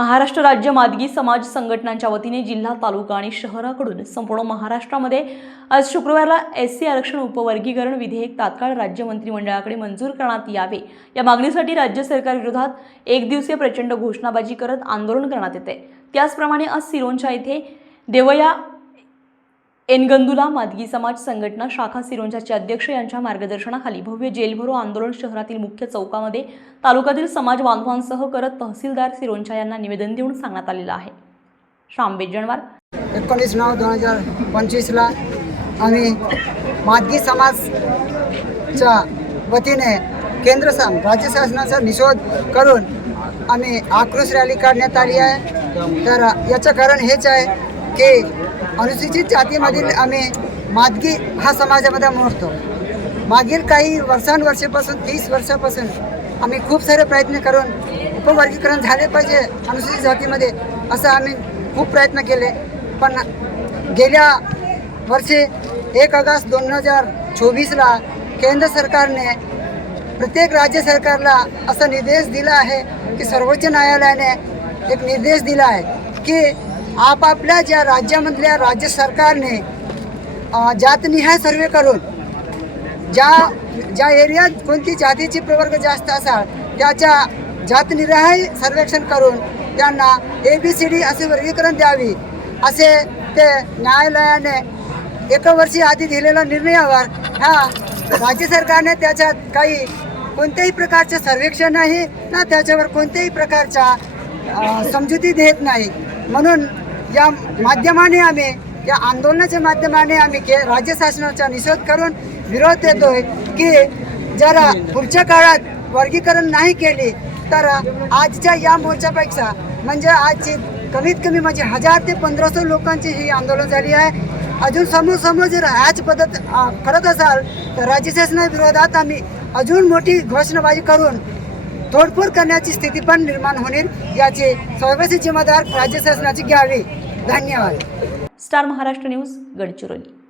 महाराष्ट्र राज्य मादगी समाज संघटनांच्या वतीने जिल्हा तालुका आणि शहराकडून संपूर्ण महाराष्ट्रामध्ये आज शुक्रवारला एस सी आरक्षण उपवर्गीकरण विधेयक तात्काळ राज्य मंत्रिमंडळाकडे मंजूर करण्यात यावे. या मागणीसाठी राज्य सरकारविरोधात एक दिवसीय प्रचंड घोषणाबाजी करत आंदोलन करण्यात येते. त्याचप्रमाणे आज सिरोंचा येथे देवया एनगंदुला मादगी समाज संघटना शाखा सिरोंचाचे अध्यक्ष यांच्या मार्गदर्शनाखाली भव्य जेलभरो आंदोलन शहरातील मुख्य चौकामध्ये तालुक्यातील समाज बांधवांसह करत तहसीलदार सिरोंचा यांना निवेदन देऊन सांगण्यात आलेलं आहे. श्याम बेजणवार एकोणीस नऊ दोन हजार पंचवीसला आम्ही मादगी समाजच्या वतीने केंद्र सा राज्य शासनाचा निषेध करून आम्ही आक्रोश रॅली काढण्यात आली आहे. तर याचं कारण हेच आहे की अनुसूचित जातीमधील आम्ही मादगी हा समाजामध्ये मोडतो. मागील काही वर्षांवर्षापासून तीस वर्षापासून आम्ही खूप सारे प्रयत्न करून उपवर्गीकरण झाले पाहिजे अनुसूचित जातीमध्ये असं आम्ही खूप प्रयत्न केले. पण गेल्या वर्षी एक ऑगस्ट दोन हजार चोवीसला केंद्र सरकारने प्रत्येक राज्य सरकारला असा निर्देश दिला आहे की सर्वोच्च न्यायालयाने एक निर्देश दिला आहे की आपापल्या ज्या राज्यामधल्या राज्य सरकारने जातनिहाय सर्वे करून ज्या ज्या एरियात कोणती जातीची प्रवर्ग जास्त असाल त्याच्या जातनिराय सर्वेक्षण करून त्यांना ए बी सी डी असे वर्गीकरण द्यावी असे ते न्यायालयाने एका वर्षी आधी दिलेल्या निर्णयावर ह्या राज्य सरकारने त्याच्यात काही कोणत्याही प्रकारचे सर्वेक्षण नाही ना त्याच्यावर कोणत्याही प्रकारच्या समजुती देत नाही. म्हणून या माध्यमाने आम्ही या आंदोलनाच्या माध्यमाने आम्ही के राज्य शासनाचा निषेध करून विरोध देतोय की जर पुढच्या काळात वर्गीकरण नाही केली तर आजच्या या मोर्चापेक्षा म्हणजे आजची कमीत कमी म्हणजे हजार ते पंधराशे लोकांची ही आंदोलन झाली आहे. अजून समोर समोर जर ह्याच पद्धत करत असाल तर राज्य शासनाविरोधात आम्ही अजून मोठी घोषणाबाजी करून तोडफोड करण्याची स्थिती पण निर्माण होणे याची सर्वस्वी जिम्मेदार राज्य शासनाची घ्यावी. धन्यवाद. Star Maharashtra news Gadchiroli.